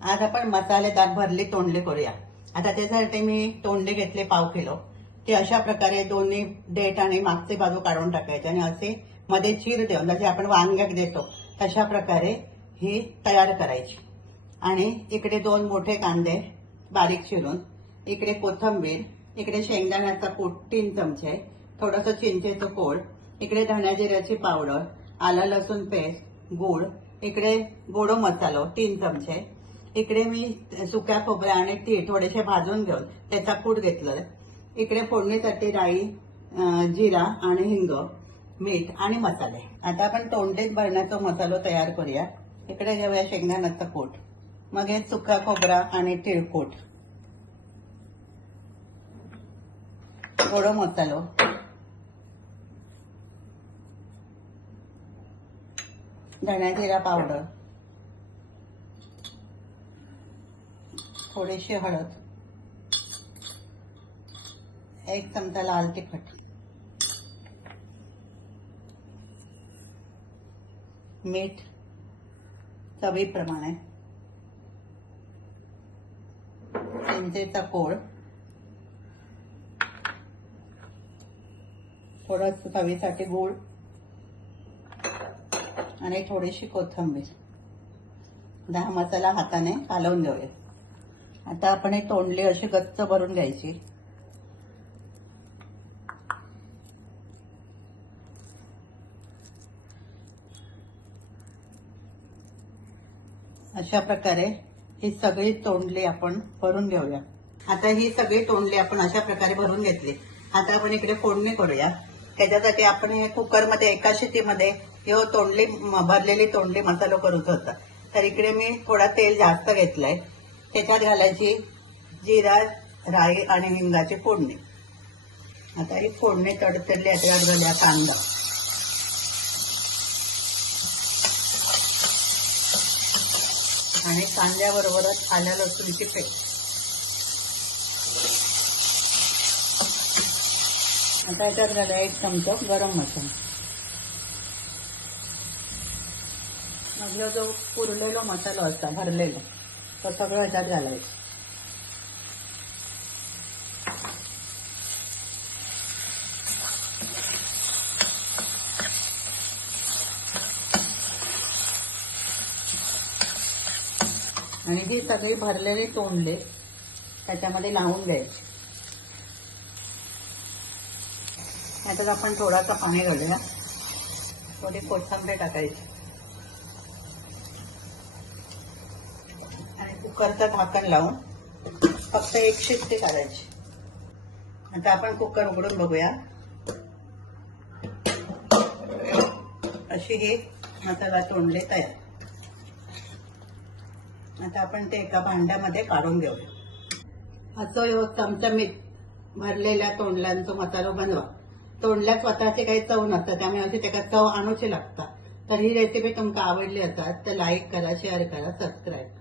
आज आपण मसालेदार भरली तोंडली करूया। आता त्यासाठी मी तोंडली घेतले पाव किलो। ते अशा प्रकारे दोन्ही देठ आणि मागची बाजू काढून टाकायचे आणि असे मध्ये चीर देऊन जसे आपण वांग्यात देतो तशा प्रकारे ही तयार करायची। आणि इकडे 2 मोठे कांदे बारीक चिरून, इकडे कोथिंबीर, इकडे शेंगदाण्याचा कूट 3 चमचे, थोडंसं चिंचेचं कोळ, इकडे धण्या जिऱ्याची पावडर, आलं लसूण पेस्ट, गूळ, इकडे गोडो मसालो 3 चमचे, इकडे मी सुक्या खोबऱ्या आणि तीळ थोडेसे भाजून घेऊन त्याचा कूट घेतलेला, इकडे फोडणीसाठी राई, जिरा आणि हिंग, मीठ आणि मसाले। आता आपण तोंडलीत भरण्याचा मसालो तयार करूया। इकडे घेऊया शेंगदाण्याचा कूट, मग हे सुका खोबरा आणि तिळकूट, गोडो मसालो, धण्या जिरा पावडर, थोडीशी हळद, 1 चमचा लाल तिखट, मीठ चवीप्रमाणे, चिंचेचा कोळ, थोडं चवीसाठी गूळ आणि थोडीशी कोथिंबीर। हा मसाला हाताने कालवून घेऊया। आता आपण हे तोंडली अशी गच्च भरून घ्यायची। अशा प्रकारे ही सगळी तोंडली आपण भरून घेऊया। आता ही सगळी तोंडली आपण अशा प्रकारे भरून घेतली। आता आपण इकडे फोडणी करूया। त्याच्यासाठी आपण हे कुकरमध्ये एका शिटीमध्ये हे तोंडली भरलेली तोंडली मसाला करूच होता। तर इकडे मी थोडा तेल जास्त घेतलंय, त्याच्यात घालायची जिरा, राई आणि हिंगाची फोडणी। आता ही फोडणी तडतडली, त्याच्यात घालूया कांदा आणि कांद्याबरोबरच आलं लसूणची पेस्ट। आता याच्यात घालूया 1 चमचा गरम मसाला। मधला जो पुरलेला मसाला असता भरलेला तो सगळं याच्यात घालायचं। आणि ही सगळी भरलेली तोंडले त्याच्यामध्ये लावून द्यायची। याच्यात आपण थोडासा पाणी घालूया, थोडी कोथिंबीर टाकायची आणि कुकरचं झाकण लावून फक्त 1 शिट्टी काढायची। आता आपण कुकर उघडून बघूया। अशी ही मसाला तोंडली तयार। आता आपण ते एका भांड्यामध्ये काढून घेऊया। असं चमचमीत भरलेल्या तोंडल्यांचा मसाला बनवा। तोंडल्या स्वतःची काही चव नसतं, त्यामुळे अशी त्याला चव आणूची लागतात। तर ही रेसिपी तुमका आवडली असाल तर लाईक करा, शेअर करा, सबस्क्राईब करा।